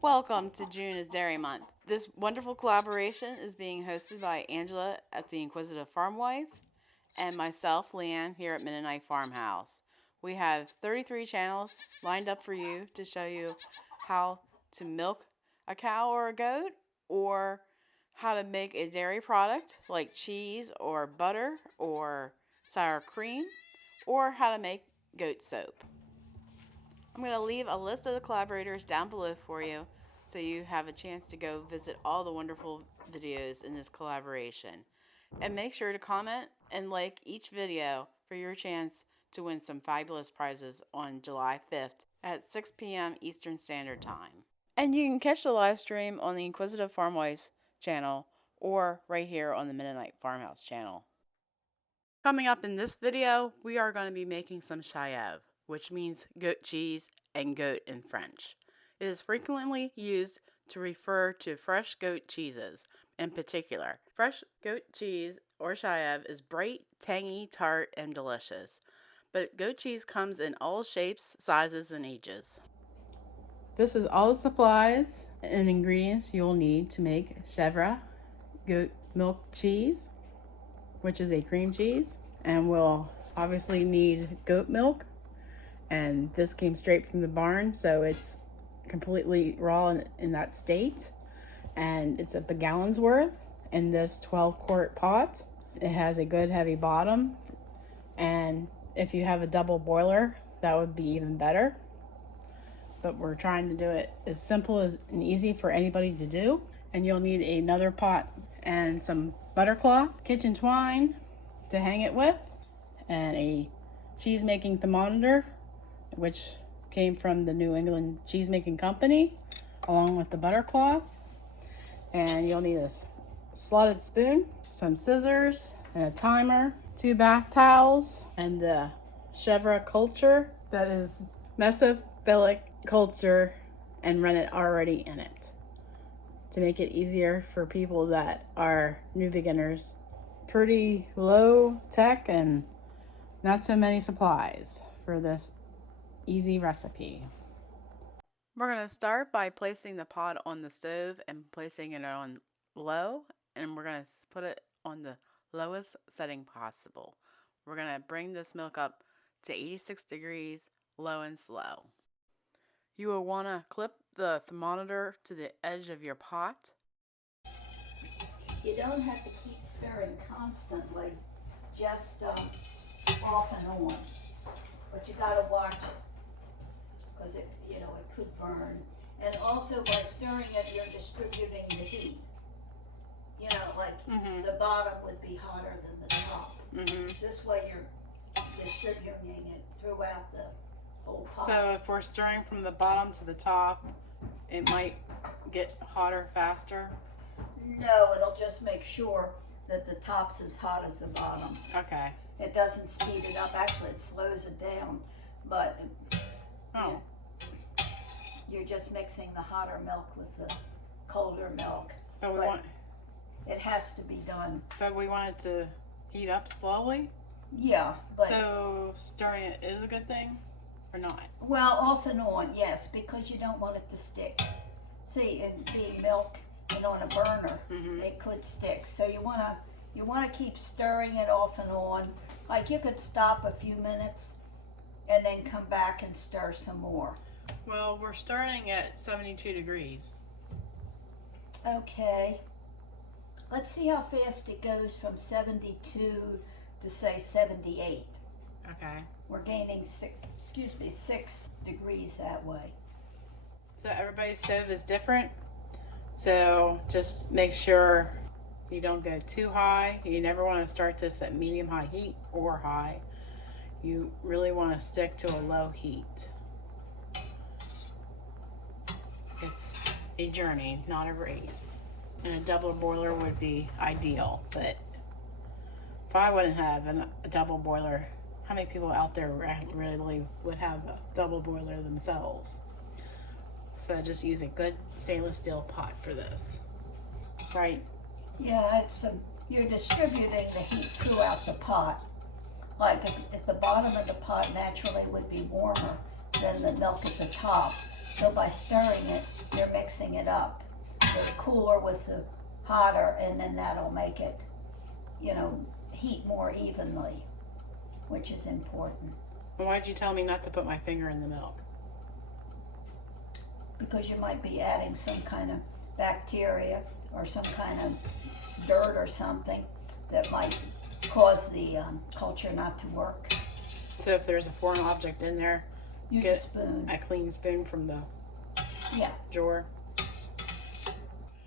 Welcome to June is Dairy Month. This wonderful collaboration is being hosted by Angela at the Inquisitive Farmwife and myself, Leanne, here at Mennonite Farmhouse. We have 33 channels lined up for you to show you how to milk a cow or a goat, or how to make a dairy product like cheese or butter or sour cream, or how to make goat soap. I'm going to leave a list of the collaborators down below for you so you have a chance to go visit all the wonderful videos in this collaboration. And make sure to comment and like each video for your chance to win some fabulous prizes on July 5th at 6 p.m. Eastern Standard Time. And you can catch the live stream on the Inquisitive Farmwife channel or right here on the Mennonite Farmhouse channel. Coming up in this video, we are going to be making some Shale, which means goat cheese and goat in French. It is frequently used to refer to fresh goat cheeses. In particular, fresh goat cheese or Shale is bright, tangy, tart, and delicious. But goat cheese comes in all shapes, sizes, and ages. This is all the supplies and ingredients you will need to make chèvre goat milk cheese, which is a cream cheese, and we'll obviously need goat milk. And this came straight from the barn, so it's completely raw in that state. And it's a gallon's worth in this 12-quart pot. It has a good heavy bottom, and if you have a double boiler, that would be even better. But we're trying to do it as simple as and easy for anybody to do. And you'll need another pot and some butter cloth, kitchen twine to hang it with, and a cheese making thermometer, which came from the New England Cheese Making Company, along with the butter cloth. And you'll need a slotted spoon, some scissors, and a timer, 2 bath towels, and the chèvre culture, that is mesophilic culture, and rennet already in it, to make it easier for people that are new beginners. Pretty low tech and not so many supplies for this easy recipe. We're going to start by placing the pot on the stove and placing it on low, and we're going to put it on the lowest setting possible. We're going to bring this milk up to 86 degrees, low and slow. You will want to clip the thermometer to the edge of your pot. You don't have to keep stirring constantly, just off and on. But you got to watch it, because it could burn. And also by stirring it, you're distributing the heat. The bottom would be hotter than the top. This way you're distributing it throughout the whole pot. So if we're stirring from the bottom to the top, it might get hotter faster? No, it'll just make sure that the top's as hot as the bottom. Okay. It doesn't speed it up. Actually, it slows it down. But you're just mixing the hotter milk with the colder milk. But it has to be done. But we want it to heat up slowly? Yeah. But so stirring it is a good thing or not? Well, off and on, yes, because you don't want it to stick. See, it being milk and on a burner, it could stick. So you wanna keep stirring it off and on. Like you could stop a few minutes and then come back and stir some more. Well, we're starting at 72 degrees. Okay. Let's see how fast it goes from 72 to say 78. Okay. We're gaining 6 degrees that way. So everybody's stove is different. So just make sure you don't go too high. You never want to start this at medium high heat or high. You really want to stick to a low heat. It's a journey, not a race. And a double boiler would be ideal, but if I wouldn't have a double boiler, how many people out there really would have a double boiler themselves? So just use a good stainless steel pot for this. Right? Yeah, you're distributing the heat throughout the pot. Like at the bottom of the pot naturally would be warmer than the milk at the top. So by stirring it, you're mixing it up. The cooler with the hotter, and then that'll make it, heat more evenly, which is important. Well, why'd you tell me not to put my finger in the milk? Because you might be adding some kind of bacteria or some kind of dirt or something that might cause the culture not to work. So if there's a foreign object in there, use a spoon. A clean spoon from the drawer.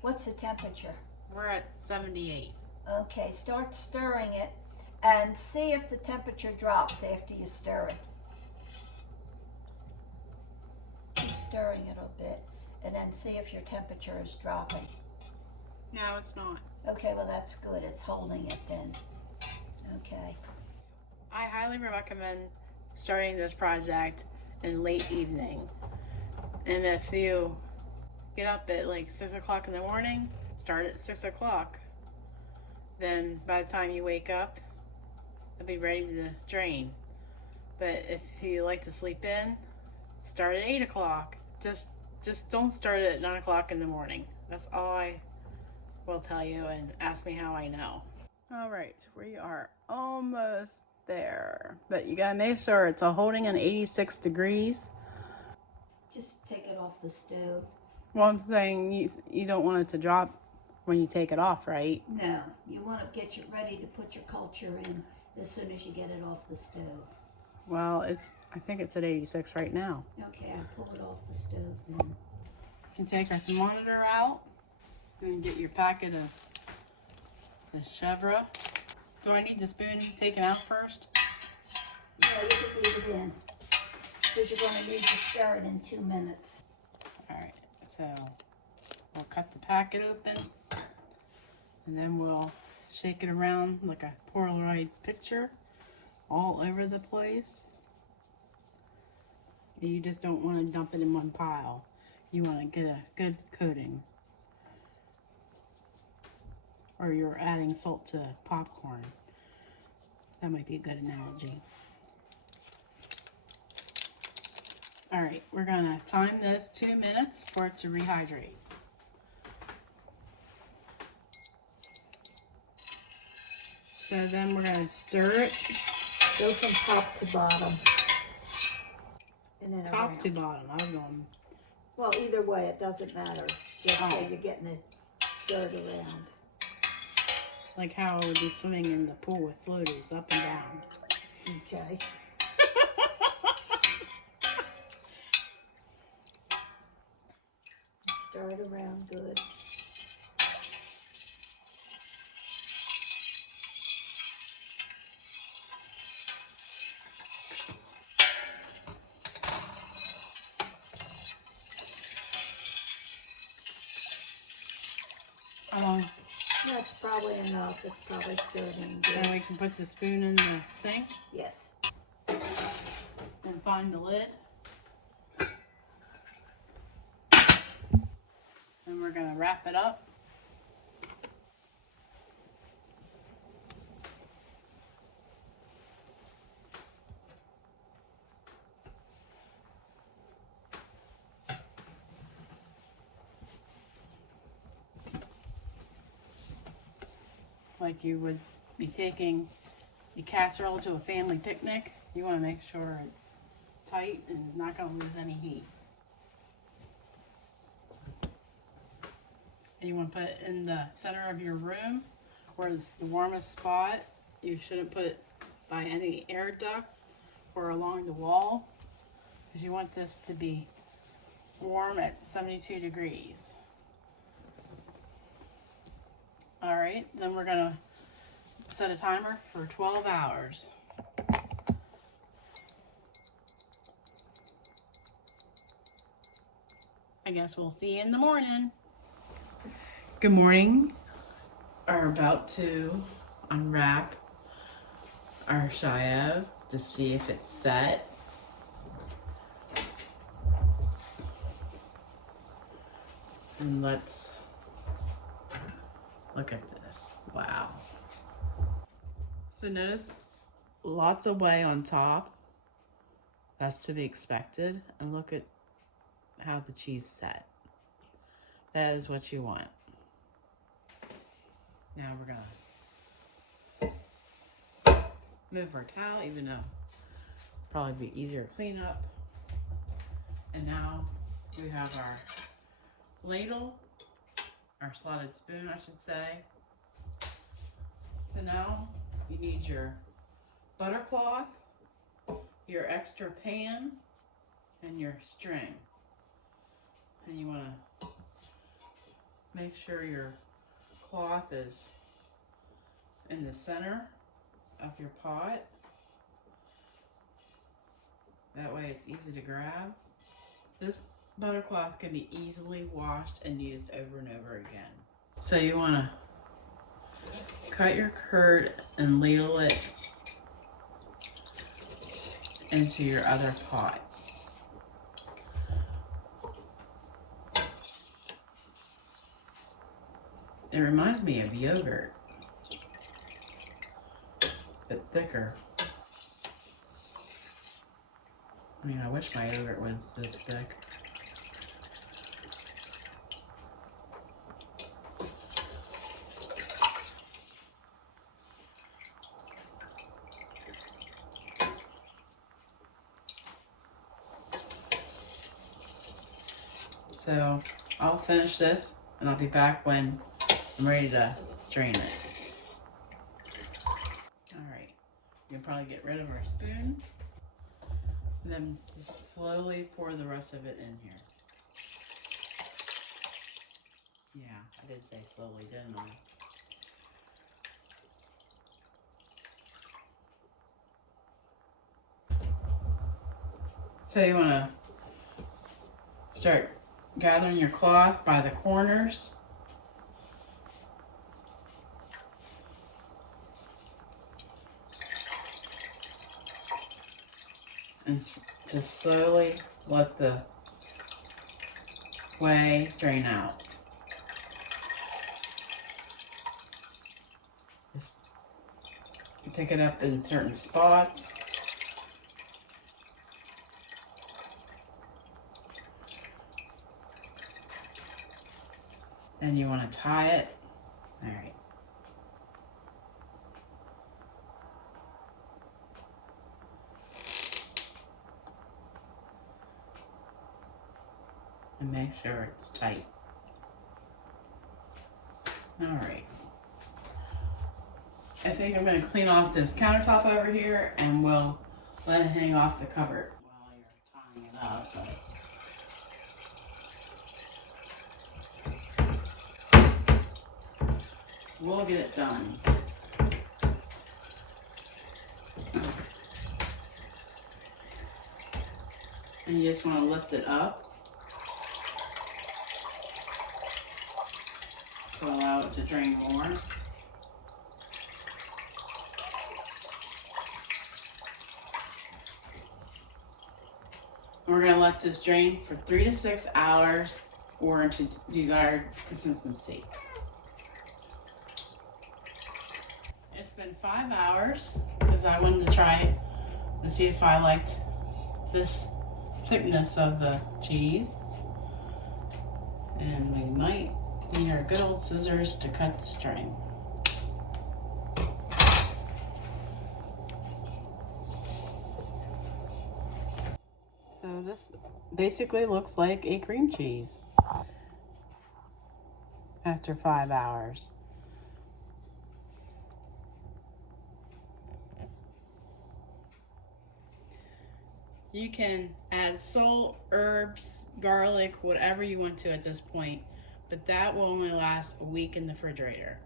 What's the temperature? We're at 78. Okay, start stirring it and see if the temperature drops after you stir it. Keep stirring it a bit and then see if your temperature is dropping. No, it's not. Okay, well that's good. It's holding it then. Okay. I highly recommend starting this project in late evening. And if you get up at like 6 o'clock in the morning, start at 6 o'clock. Then by the time you wake up, it'll be ready to drain. But if you like to sleep in, start at 8 o'clock. Just don't start at 9 o'clock in the morning. That's all I will tell you, and ask me how I know. All right, we are almost there. But you gotta make sure it's holding an 86 degrees. Just take it off the stove. Well, I'm saying you don't want it to drop when you take it off, right? No, you want to get it ready to put your culture in as soon as you get it off the stove. Well, I think it's at 86 right now. Okay, I'll pull it off the stove then. You can take our thermometer out and get your packet of the chevre. Do I need the spoon taken out first? Yeah, you can leave it in. Because you're going to need to stir it in 2 minutes. Alright, so we'll cut the packet open and then we'll shake it around like a Polaroid picture all over the place. And you just don't want to dump it in one pile. You want to get a good coating. Or you're adding salt to popcorn. That might be a good analogy. Alright, we're going to time this 2 minutes for it to rehydrate. So then we're going to stir it. Go from top to bottom. And then Top around. to bottom. I was going. Well, either way, it doesn't matter. Just so you're getting it stirred around. Like how I would be swimming in the pool with floaties up and down. Okay. Stir it around good. That's probably enough. It's probably stirred in good. Then we can put the spoon in the sink. Yes. And find the lid. And we're going to wrap it up. Like you would be taking your casserole to a family picnic. You want to make sure it's tight and not going to lose any heat. And you want to put it in the center of your room where it's the warmest spot. You shouldn't put it by any air duct or along the wall because you want this to be warm at 72 degrees. Alright, then we're going to set a timer for 12 hours. I guess we'll see you in the morning. Good morning. We're about to unwrap our Shale to see if it's set. And let's look at this. Wow. So notice lots of whey on top. That's to be expected. And look at how the cheese is set. That is what you want. Now we're gonna move our towel, even though it'll probably be easier to clean up. And now we have our ladle, our slotted spoon, I should say. So now you need your butter cloth, your extra pan, and your string. And you want to make sure your cloth is in the center of your pot. That way it's easy to grab. This butter cloth can be easily washed and used over and over again. So you want to cut your curd and ladle it into your other pot. It reminds me of yogurt, but thicker. I mean, I wish my yogurt was this thick. So I'll finish this and I'll be back when I'm ready to drain it. Alright, you can probably get rid of our spoon and then just slowly pour the rest of it in here. Yeah, I did say slowly, didn't I? So you want to start gathering your cloth by the corners. And just slowly let the whey drain out. Just pick it up in certain spots. Then you want to tie it. All right. And make sure it's tight. All right. I think I'm going to clean off this countertop over here and we'll let it hang off the cupboard while you're tying it up. We'll get it done. And you just want to lift it up to allow it to drain more. We're going to let this drain for 3 to 6 hours or into desired consistency. It's been 5 hours because I wanted to try it and see if I liked this thickness of the cheese. And we might need our good old scissors to cut the string. So this basically looks like a cream cheese after 5 hours. You can add salt, herbs, garlic, whatever you want to at this point, but that will only last a week in the refrigerator.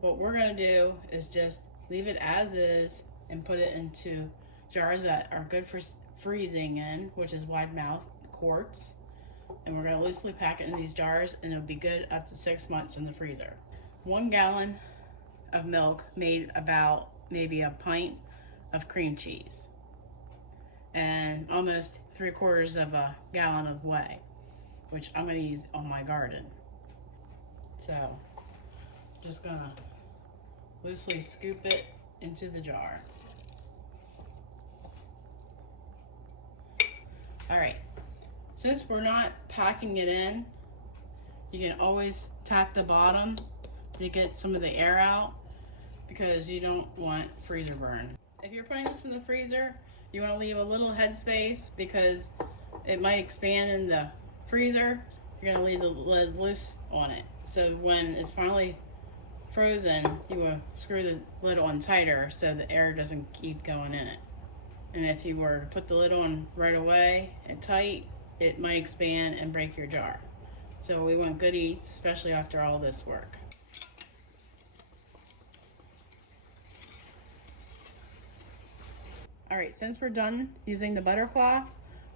What we're going to do is just leave it as is and put it into jars that are good for freezing in, which is wide mouth quarts. And we're going to loosely pack it in these jars and it'll be good up to 6 months in the freezer. 1 gallon of milk made about maybe a pint of cream cheese and almost 3/4 of a gallon of whey, which I'm going to use on my garden. So just going to loosely scoop it into the jar. All right, since we're not packing it in, you can always tap the bottom to get some of the air out because you don't want freezer burn. If you're putting this in the freezer, you want to leave a little headspace because it might expand in the freezer. You're going to leave the lid loose on it. So when it's finally frozen, you will screw the lid on tighter so the air doesn't keep going in it. And if you were to put the lid on right away and tight, it might expand and break your jar. So we want good eats, especially after all this work. All right, since we're done using the butter cloth,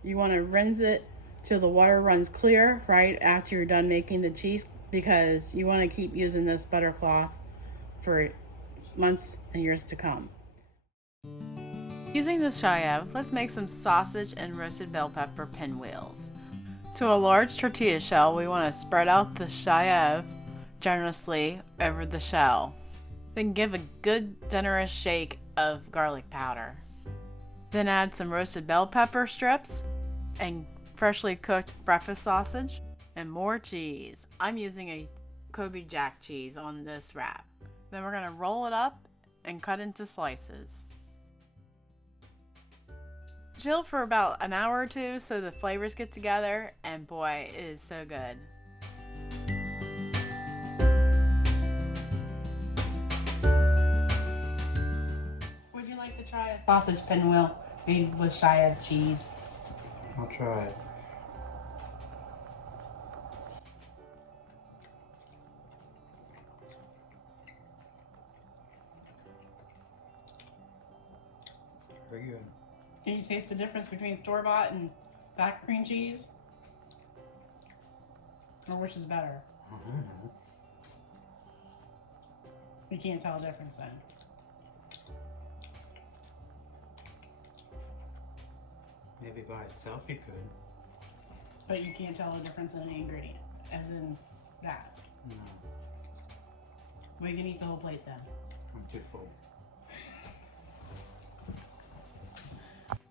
you want to rinse it till the water runs clear right after you're done making the cheese, because you want to keep using this butter cloth for months and years to come. Using the Shale, let's make some sausage and roasted bell pepper pinwheels. To a large tortilla shell, we want to spread out the Shale generously over the shell. Then give a good generous shake of garlic powder. Then add some roasted bell pepper strips and freshly cooked breakfast sausage and more cheese. I'm using a Kobe Jack cheese on this wrap. Then we're going to roll it up and cut into slices. Chill for about an hour or two so the flavors get together, and boy, it is so good. Would you like to try a sausage pinwheel made with Shale cheese? I'll try it. Very good. Can you taste the difference between store-bought and back cream cheese? Or which is better? Mm-hmm. You can't tell the difference then. Maybe by itself you could. But you can't tell the difference in any ingredient, as in that. No, Well, you can eat the whole plate then. I'm too full.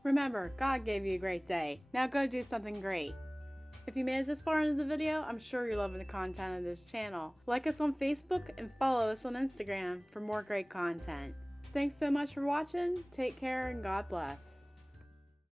Remember, God gave you a great day. Now go do something great. If you made it this far into the video, I'm sure you're loving the content of this channel. Like us on Facebook and follow us on Instagram for more great content. Thanks so much for watching. Take care and God bless.